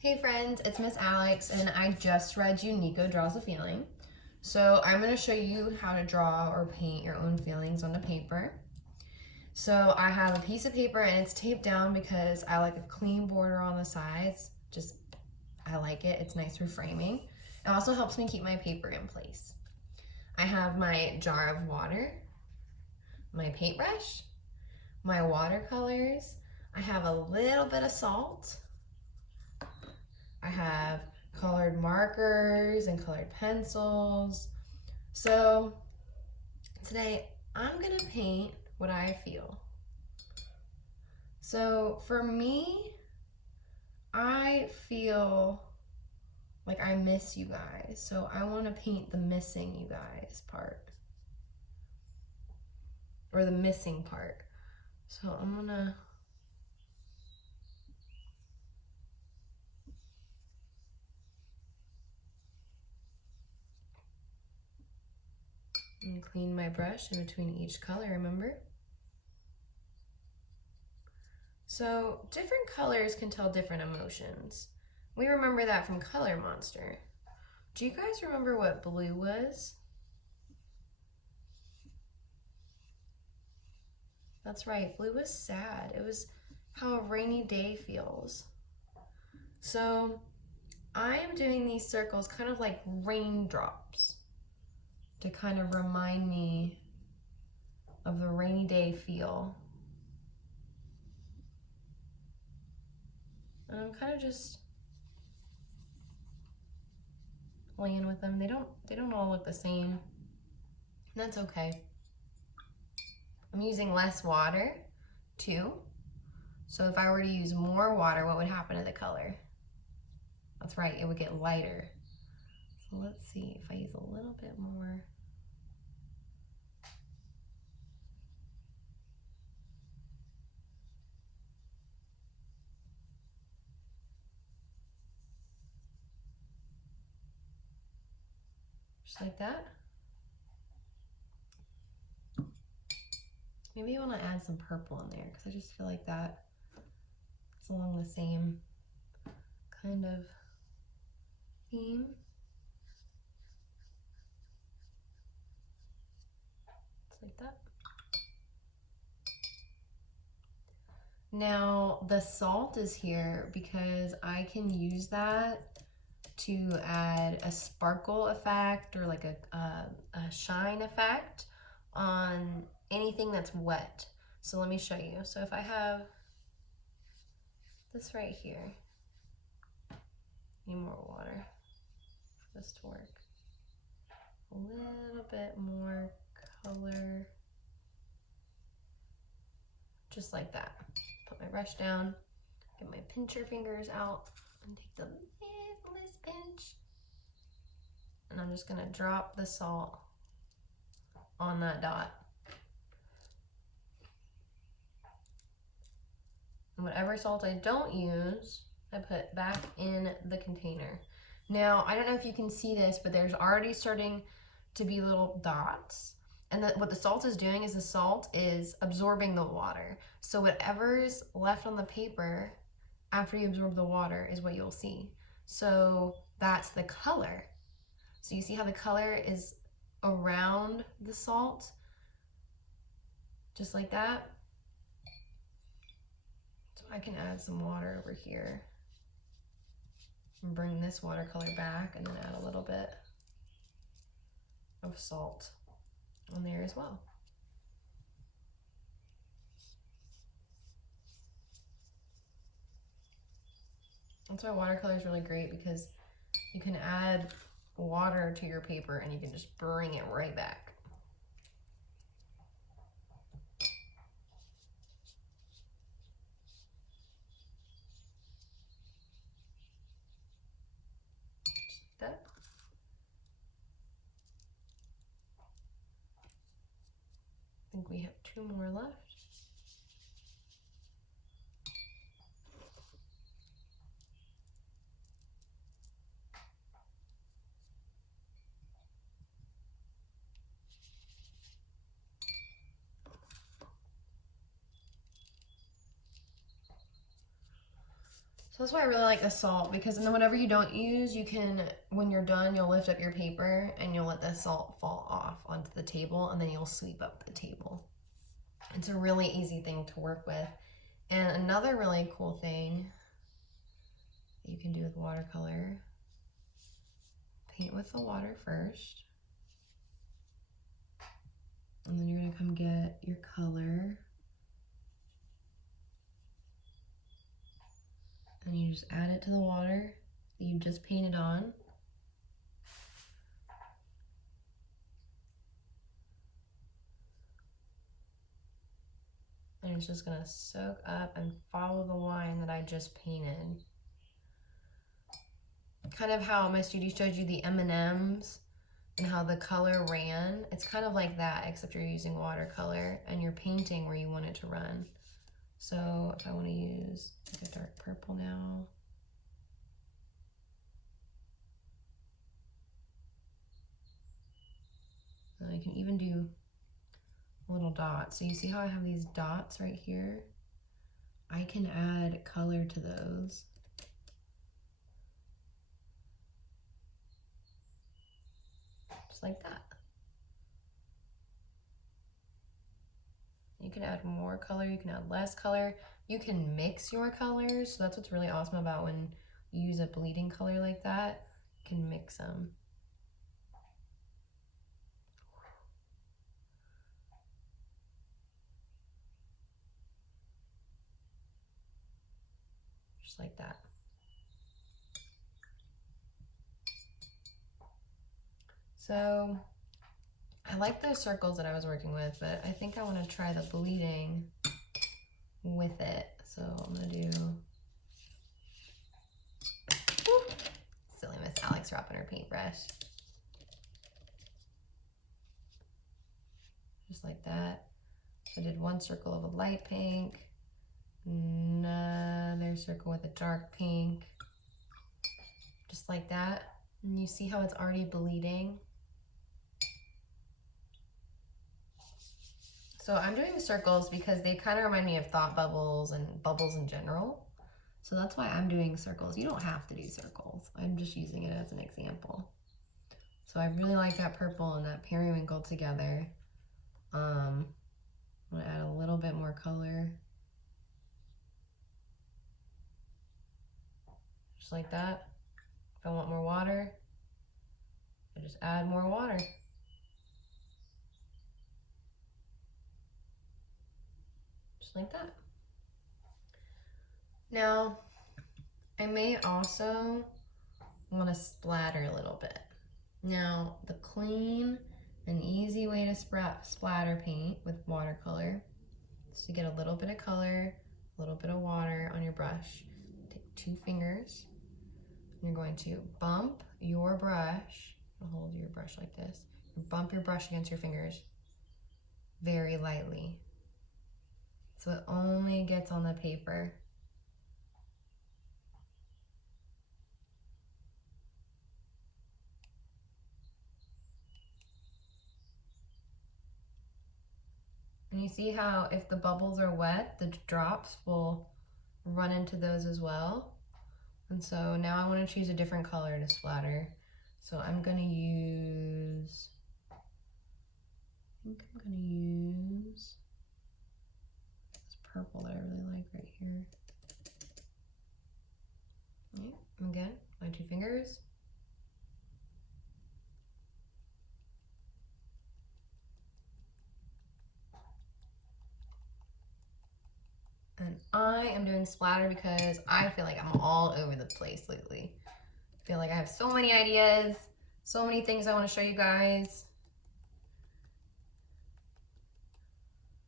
Hey friends, it's Miss Alex and I just read you Nico Draws a Feeling. So I'm going to show you how to draw or paint your own feelings on the paper. So I have a piece of paper and it's taped down because I like a clean border on the sides. I like it. It's nice for framing. It also helps me keep my paper in place. I have my jar of water, my paintbrush, my watercolors. I have a little bit of salt. I have colored markers and colored pencils. So today I'm gonna paint what I feel. So for me, I feel like I miss you guys. So I wanna paint the missing you guys part. Or the missing part. So I'm gonna clean my brush in between each color, remember? So different colors can tell different emotions. We remember that from Color Monster. Do you guys remember what blue was? That's right, blue was sad. It was how a rainy day feels. So I am doing these circles kind of like raindrops to kind of remind me of the rainy day feel. And I'm kind of just playing with them. They don't all look the same. And that's okay. I'm using less water too. So if I were to use more water, what would happen to the color? That's right, it would get lighter. So let's see if I use a little bit more. Just like that. Maybe I want to add some purple in there because I just feel like that it's along the same kind of theme. Just like that. Now the salt is here because I can use that to add a sparkle effect or like a shine effect on anything that's wet. So let me show you. So if I have this right here, need more water for this to work. A little bit more color, just like that. Put my brush down, get my pincher fingers out, and take the littlest pinch. And I'm just gonna drop the salt on that dot. And whatever salt I don't use, I put back in the container. Now, I don't know if you can see this, but there's already starting to be little dots. And what the salt is doing is the salt is absorbing the water. So whatever's left on the paper after you absorb the water is what you'll see. So that's the color. So you see how the color is around the salt? Just like that. So I can add some water over here and bring this watercolor back and then add a little bit of salt on there as well. That's why watercolor is really great because you can add water to your paper and you can just bring it right back. Just like that. I think we have 2 more left. So that's why I really like the salt, because then whatever you don't use, you can, when you're done, you'll lift up your paper and you'll let the salt fall off onto the table, and then you'll sweep up the table. It's a really easy thing to work with. And another really cool thing that you can do with watercolor, paint with the water first. And then you're gonna come get your color. And you just add it to the water that you just painted on. And it's just gonna soak up and follow the line that I just painted. Kind of how my studie showed you the M&Ms and how the color ran. It's kind of like that, except you're using watercolor and you're painting where you want it to run. So if I want to use like a dark purple now. And I can even do little dots. So you see how I have these dots right here? I can add color to those. Just like that. You can add more color, you can add less color. You can mix your colors. So that's what's really awesome about when you use a bleeding color like that. You can mix them. Just like that. So I like those circles that I was working with, but I think I want to try the bleeding with it. So I'm gonna do, whoop, silly Miss Alex dropping her paintbrush. Just like that. So I did one circle of a light pink, another circle with a dark pink, just like that. And you see how it's already bleeding? So I'm doing circles because they kind of remind me of thought bubbles and bubbles in general. So that's why I'm doing circles. You don't have to do circles. I'm just using it as an example. So I really like that purple and that periwinkle together. I'm gonna add a little bit more color. Just like that. If I want more water, I just add more water. Just like that. Now, I may also want to splatter a little bit. Now, the clean and easy way to splatter paint with watercolor is to get a little bit of color, a little bit of water on your brush. Take 2 fingers. You're going to bump your brush. Hold your brush like this. Bump your brush against your fingers very lightly, so it only gets on the paper. And you see how if the bubbles are wet, the drops will run into those as well. And so now I want to choose a different color to splatter. So I'm going to use, this purple that I really like right here. Okay, again, my 2 fingers. And I am doing splatter because I feel like I'm all over the place lately. I feel like I have so many ideas, so many things I want to show you guys.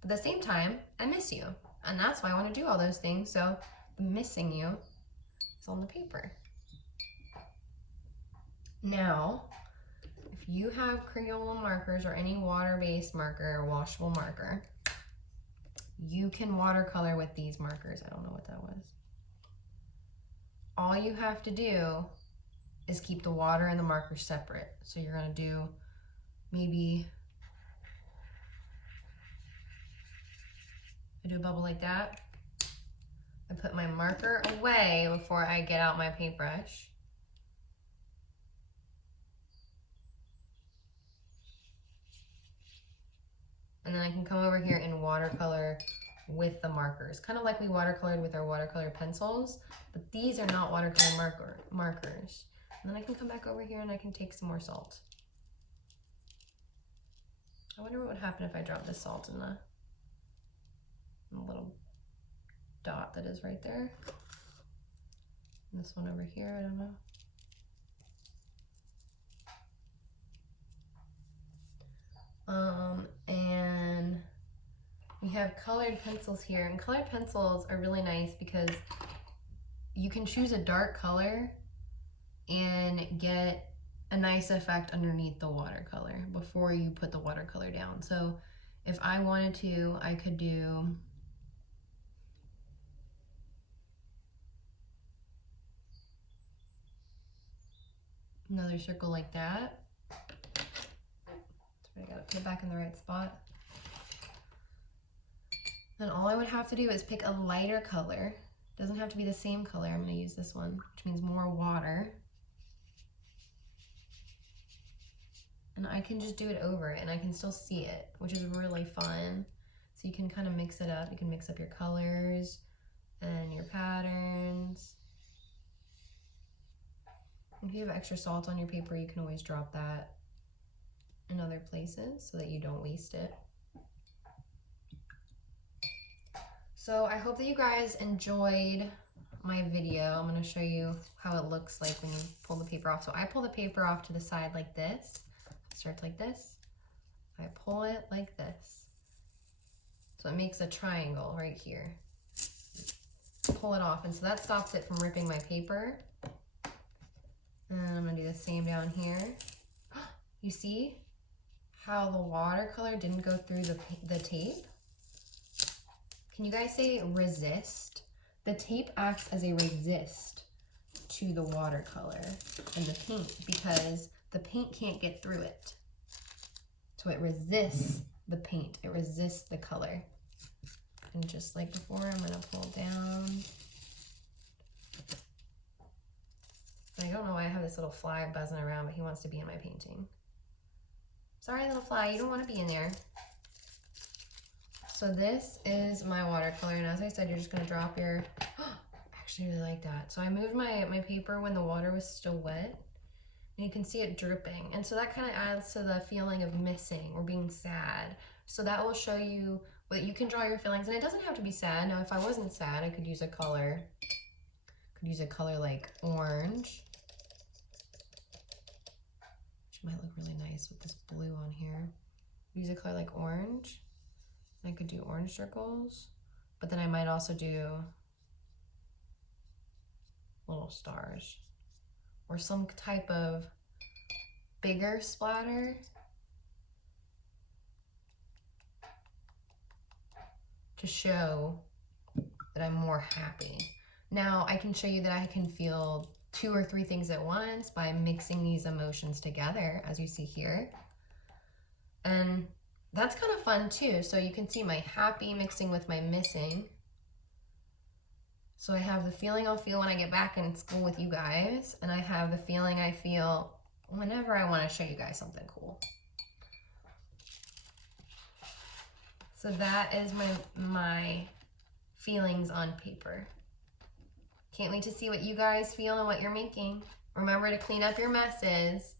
But at the same time, I miss you. And that's why I want to do all those things. So missing you is on the paper. Now, if you have Crayola markers or any water-based marker or washable marker, you can watercolor with these markers. I don't know what that was. All you have to do is keep the water and the marker separate. So you're gonna do maybe, I do a bubble like that. I put my marker away before I get out my paintbrush. And then I can come over here and watercolor with the markers, kind of like we watercolored with our watercolor pencils, but these are not watercolor markers. And then I can come back over here and I can take some more salt. I wonder what would happen if I dropped this salt in the little dot that is right there. And this one over here, I don't know. And we have colored pencils here, and colored pencils are really nice because you can choose a dark color and get a nice effect underneath the watercolor before you put the watercolor down. So if I wanted to, I could do another circle like that. I gotta put it back in the right spot. Then all I would have to do is pick a lighter color. It doesn't have to be the same color. I'm gonna use this one, which means more water. And I can just do it over it and I can still see it, which is really fun. So you can kind of mix it up. You can mix up your colors and your patterns. If you have extra salt on your paper, you can always drop that in other places so that you don't waste it. So I hope that you guys enjoyed my video. I'm going to show you how it looks like when you pull the paper off. So I pull the paper off to the side like this. It starts like this. I pull it like this. So it makes a triangle right here. Pull it off, and so that stops it from ripping my paper. And I'm going to do the same down here. You see how the watercolor didn't go through the tape? Can you guys say resist? The tape acts as a resist to the watercolor and the paint because the paint can't get through it. So it resists the paint, it resists the color. And just like before, I'm gonna pull down. I don't know why I have this little fly buzzing around, but he wants to be in my painting. Sorry, little fly, you don't want to be in there. So this is my watercolor, and as I said, you're just going to drop your... I actually really like that. So I moved my paper when the water was still wet, and you can see it dripping. And so that kind of adds to the feeling of missing or being sad. So that will show you that you can draw your feelings, and it doesn't have to be sad. Now, if I wasn't sad, I could use a color. Could use a color like orange, which might look really nice with this blue on here. Use a color like orange. I could do orange circles, but then I might also do little stars or some type of bigger splatter to show that I'm more happy. Now I can show you that I can feel 2 or 3 things at once by mixing these emotions together, as you see here. And that's kind of fun too. So you can see my happy mixing with my missing. So I have the feeling I'll feel when I get back in school with you guys, and I have the feeling I feel whenever I want to show you guys something cool. So that is my feelings on paper. Can't wait to see what you guys feel and what you're making. Remember to clean up your messes.